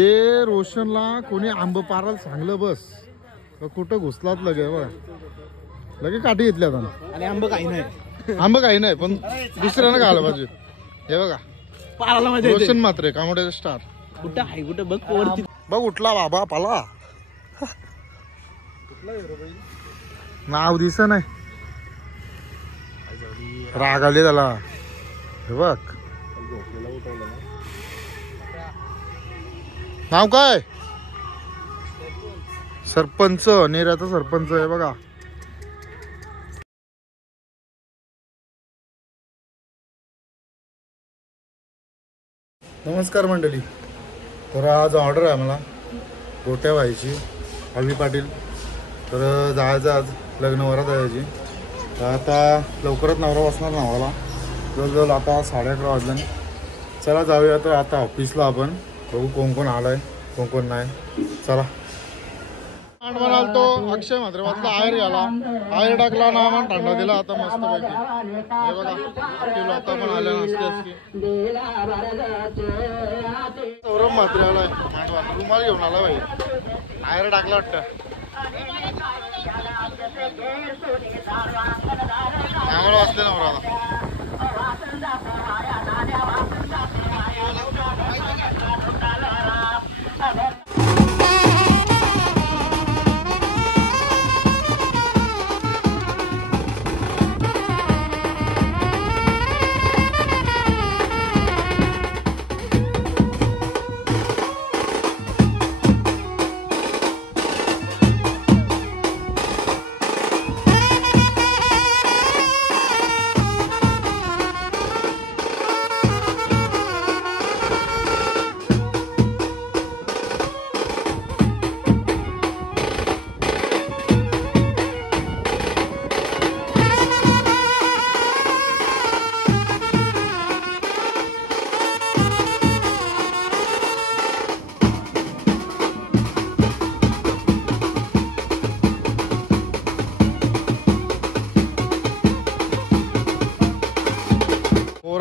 जे रोशनला कोणी आंब पारायला सांगलं बस कुठं घुसलात लगे बघा लगे काठी घेतल्या आता आणि आंब काही नाही आंब काही नाही पण दुसऱ्यानं घाला पाहिजे हे बघा पाराला मजा रोशन मात्र कामोड्याचा स्टार कुठं आहे कुठं बघ वरती बघ उठला बाबा पाला नाव दिस नाही राग आले त्याला हे बघ नाव काय सरपंच नेऱ्याचा सरपंच आहे बघा नमस्कार मंडळी तर आज ऑर्डर आहे मला गोट्या व्हायची अवी पाटील तर जायचं आज लग्न वरात जायची तर आता लवकरच नवरा बसणार नावाला जवळजवळ आता 11:30 वाजले चला जाऊया तर आता ऑफिसला आपण बघू कोण कोण आलाय कोण कोण नाही चला म्हणाल तो अक्षय मात्र वाजला आयर गेला आयर टाकला ना आम्हाला थंडा दिला आता मस्त पैकी हे बघा किलो आता पण आले नसते सौरभ मात्र आलाय रुमाल घेऊन आला भाई आयर टाकला वाटतं आम्हाला वाचले नवराला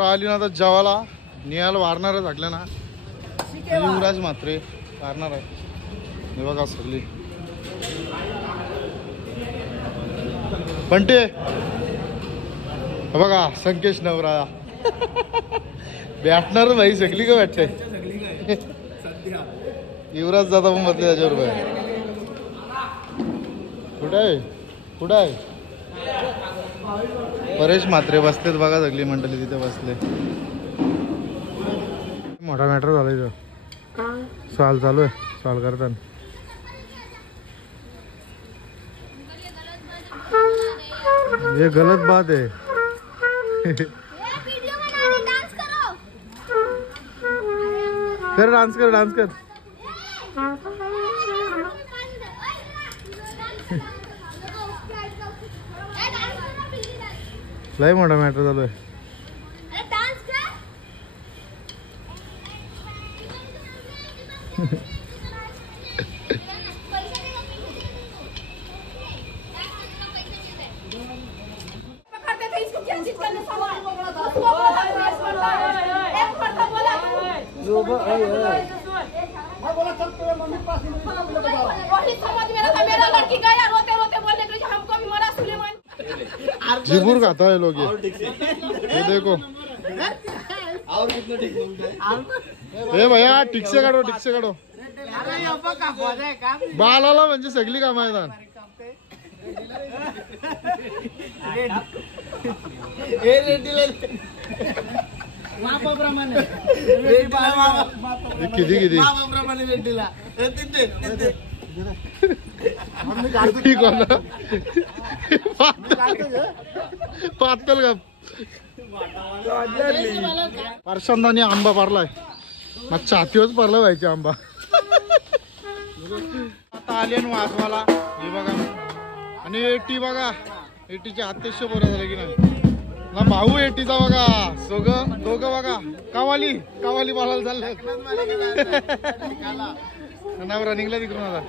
आली ना तर जेवायला निहाल वारणारच टाकल्या ना युवराज मात्रे वारणार आहे हे बघा सगळी बंटे बघा संकेश नवरा भेटणार भाई सगळी का भेटते युवराज जाता पण बदले त्याच्यावर कुठं आहे कुठं आहे परेश मात्रे बसलेत बघा सगळी मंडळी तिथे बसले मोठा मॅटर झाला इथं साल चालू आहे साल करताना ये गलत बात है कर डांस कर डांस कर लय मोठा मॅटर चालू आहे जिबूर खाता है लोग ये देखो ए भैया ठीक से काढो बालाला म्हणजे सगळी काम आहेत किती पातल का पार्शांदानी आंबा पारलाय मग छातीवच पारला व्हायचे आंबा आता आली आणि वासवाला हे बघा आणि एटी बघा एटीच्या अत्यक्ष बरं झालं की नाही ना भाऊ एटीचा बघा दोघं बघा कावाली बालाला चाललंय नवरा निघला तिकडून आता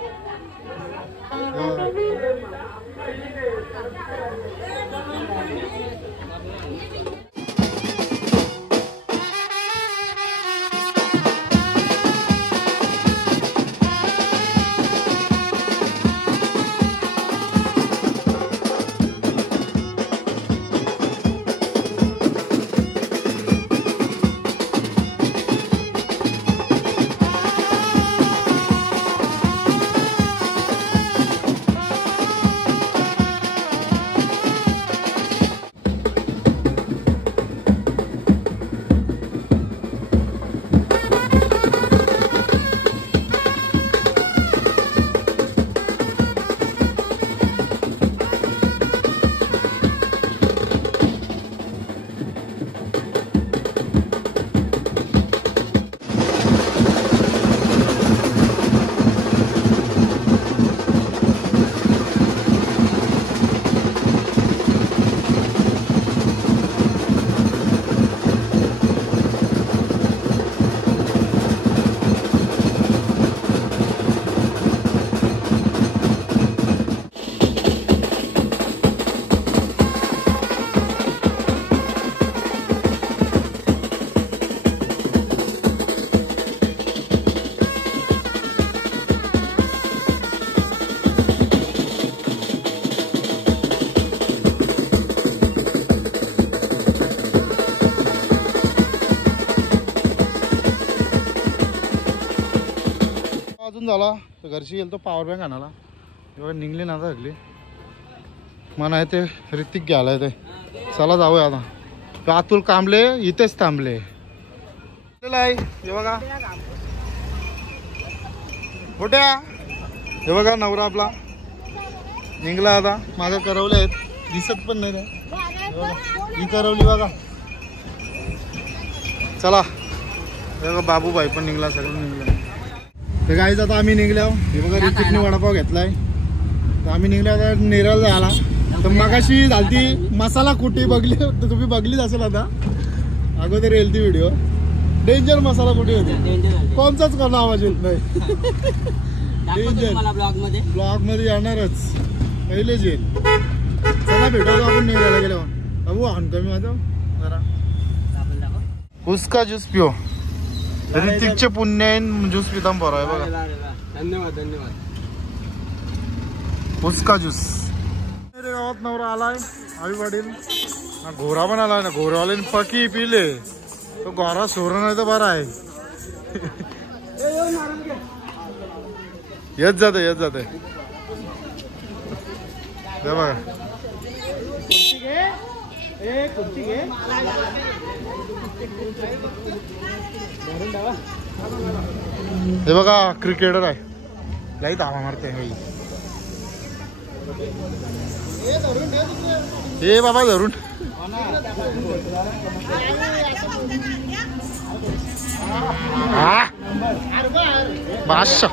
झाला तर घरची गेलो तो पॉवर बँक आणायला. तेव्हा निघले ना आता सगळी मन आहे ते ऋतिक घ्यायला ते. चला जाऊया आता. तो अतुल कांबले इथेच थांबले आहे. हे बघा मोठ्या, हे बघा नवरा आपला निघला आता. माझ्या करवले आहेत, दिसत पण नाही ही करवली बघा. चला हे बघा बाबूबाई पण निघला, सगळं निघलं. तर गाईज आता आम्ही निघलो. हे बघा ऋतिकने वडापाव घेतलाय. तर आम्ही निघलो आता नेरळ झाला. तर मगाशी झालती मसाला कुटी बघली तर तुम्ही बघलीच असेल आता. अगोदर येईल ती व्हिडिओ. डेंजर मसाला कुटी होती. कोणताच कोणा आवाज येत नाही. डेंजर ब्लॉग मध्ये येणारच पहिलेच येईल. चला भेटू आपण नेरायला गेलो. बाबू आण कमी माझं जरा. उसका ज्यूस पिओ. ऋतिकचे पुण्य ज्यूस पिता बरं आहे बघा. धन्यवाद धन्यवाद. उसका ज्यूस. मेरे गावात नवरा आलाय आई वडील ना. घोरा पण आलाय ना. घोरावाल्याने पकी पिले तो घोरा सोडून नाही तर बरा आहे. येत जाते येत जाते बघा. हे बघा क्रिकेटर आहे. लई धावा मारते. हे बाबा धरून बादशाह.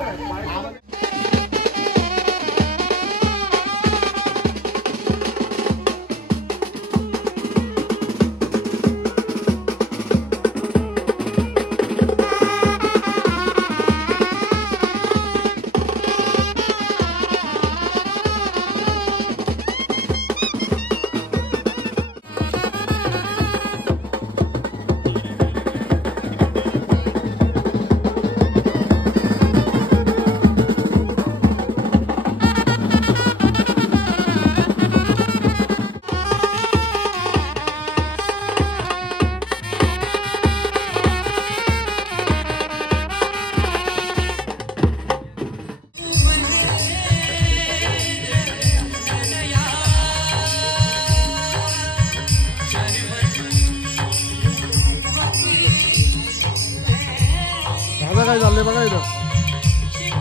काय झाले बघा इथं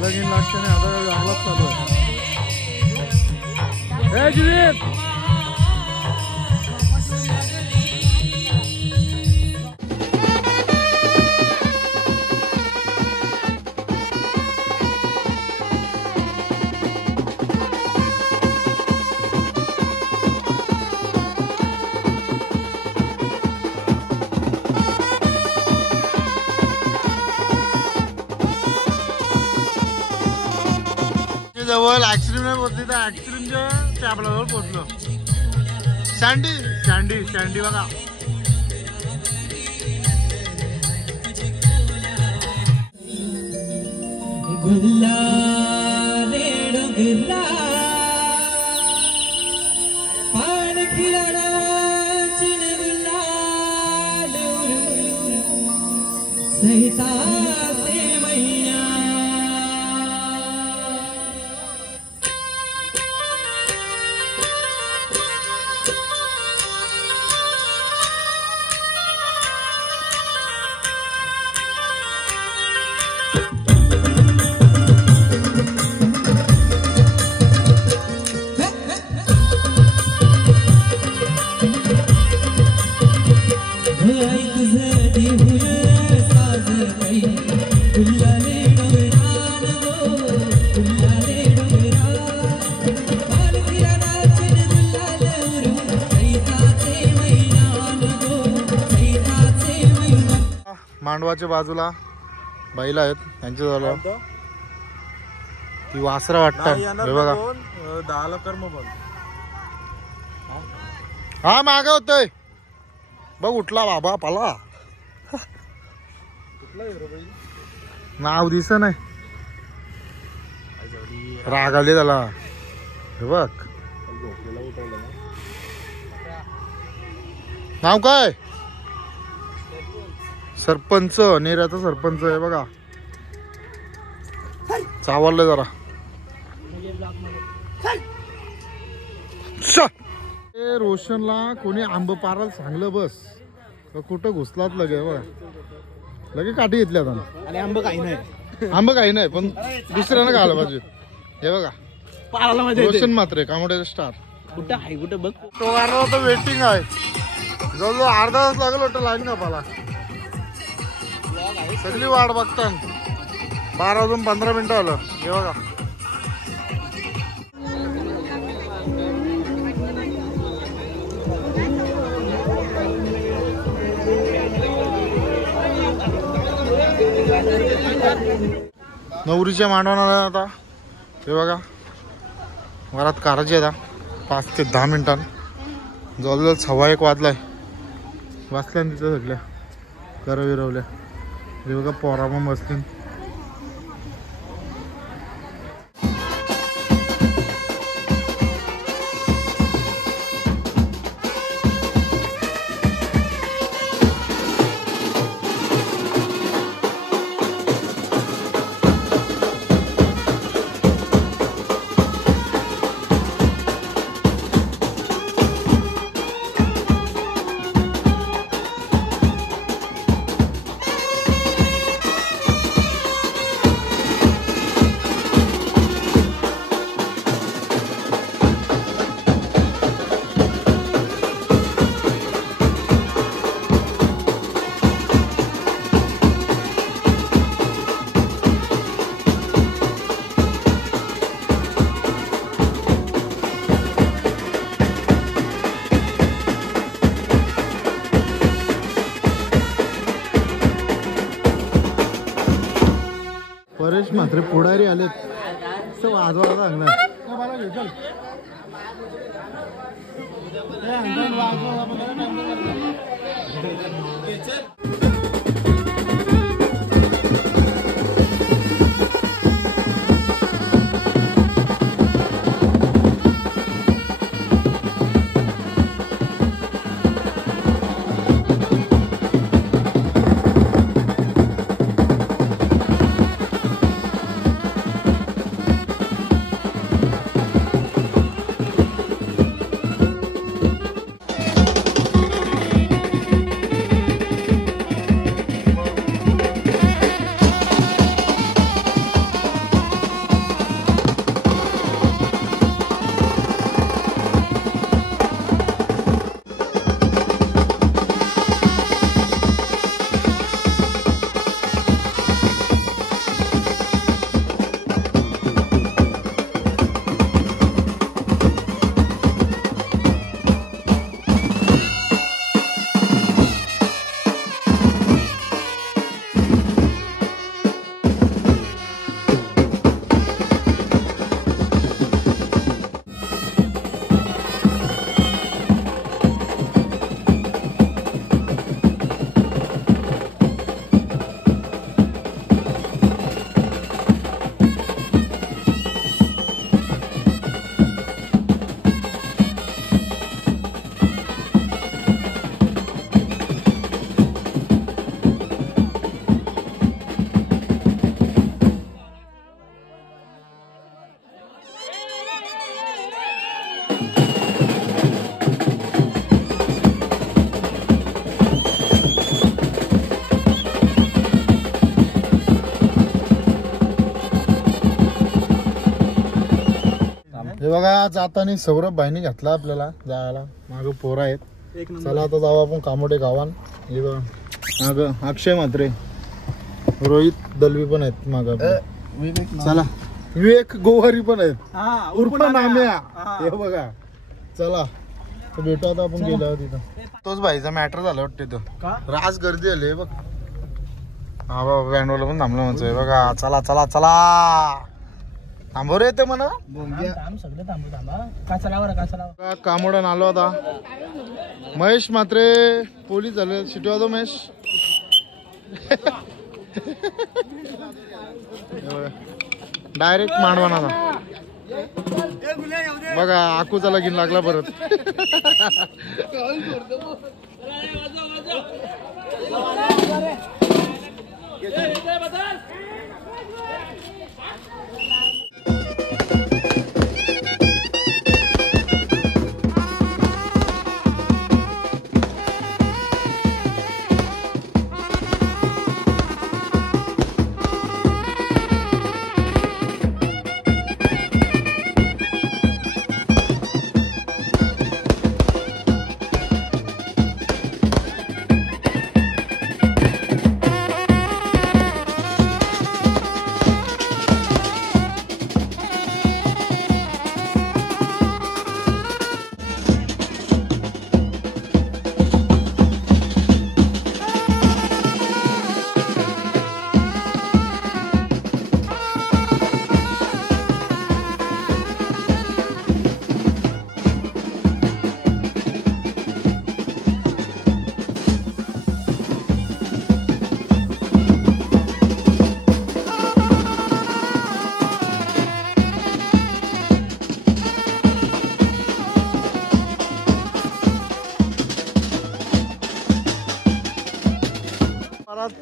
लगीन लागते नाही. आता अंगलाच चालू आहे. जुवेद जवळ ऍक्सिडेंट नाही पोहोचली तर ऍक्सिडेंटच्या टॅबलाजवळ पोहोचलो. सँडी सँडी सँडी बघा. मांडवाच्या बाजूला बैल आहेत त्यांच्या जवळ ती वासरा वाटतात. हे बघा 10 कर्म पण. हा मागे होतोय बघ. उठला बाबा पाला. नाव दिस नाही. राग आले त्याला. हे बघ नाव काय. सरपंच नेऱ्याचा सरपंच आहे बघा. चावललं जरा रोशनला कोणी आंब पारायला सांगलं बस तर कुठं घुसलात लगे बघा लगे काठी घेतल्या आता आणि आंबा काही नाही आंब काही नाही पण दुसऱ्यानं घाला पाहिजे हे बघा पाराला मजा रोशन मात्र कामोड्याचा स्टार कुठं आहे कुठं बघ तो आता वेटिंग आहे जवळजवळ अर्धा तास लागेल वाटतं लाईन कापाला सगळी वाट बघता 12 वाजून 15 मिनिटं आलं हे बघा नवरीच्या मांडवाला आता हे बघा वरात काराची आता 5 ते 10 मिनिटां जवळजवळ 1:15 वाजलाय वाचल्या तिथं सगळ्या कर विरवल्या हे बघा पोरा मग बसले परेश मात्र पुढारी आलेत वाजवायला लागणार हे बघा जाताना सौरभ भाईनी घातला आपल्याला जायला माग पोरं आहेत चला आता जाऊ आपण कामोडे गावान हे बघा माग अक्षय म्हात्रे रोहित दलवी पण आहेत माग चला विवेक गोवारी पण आहेत उर्फ नाम्या हे बघा चला भेटू आता आपण गेलो तिथं तोच भाईचा मॅटर झाला वाटतं तिथं राज गर्दी आली बघ हा बाबा व्हॅनवाला पण थांबलं म्हणतोय बघा चला चला चला थांबवर येते म्हणा कामोडा आलो आता महेश मात्रे पोलीस झाले शिटवा तो महेश डायरेक्ट मांडवाना बघा आकूचा लगीन लागला परत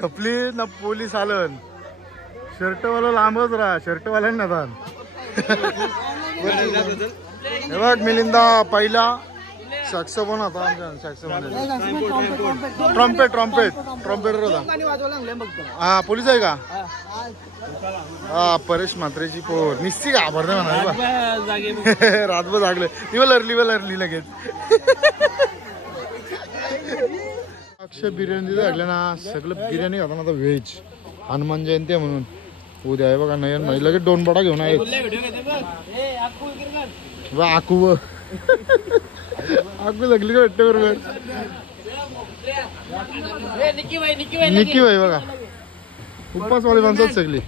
खपली ना पोलीस आलं शर्टवाला लांबच राहा शर्टवाल्यांना दान हे बघ मिलिंदा पहिला सॅक्सोफोन होता आमच्या सॅक्सोफोन ट्रम्पेट ट्रम्पेट ट्रम्पेटर होता हा पोलीस आहे का हा परेश म्हात्रेची पोर निश्चित घाबरते म्हणा रातभर जागले लिवलरली लगेच अक्षय बिर्याणी लागल्या ना सगळं बिर्याणी खाता ना आता व्हेज हनुमान जयंती आहे म्हणून उद्या आहे बघा नयन नाही लगेच 2 बडा घेऊन आहे आकू आकू लागली का वाटतं बरोबर निकी बाई बघा उपवासवाली माणसं सगळी